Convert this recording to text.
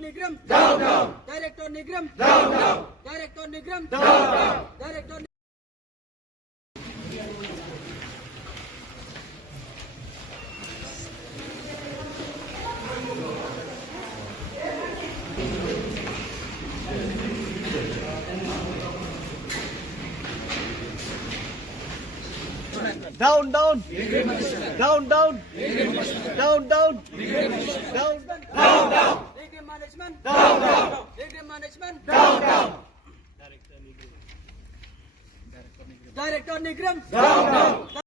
Nigam. Director Nigam. Director Nigam. Director. Down, down, down, down, down, down, down, Nigam management. down, Nigam management. down, Director Nigam. down.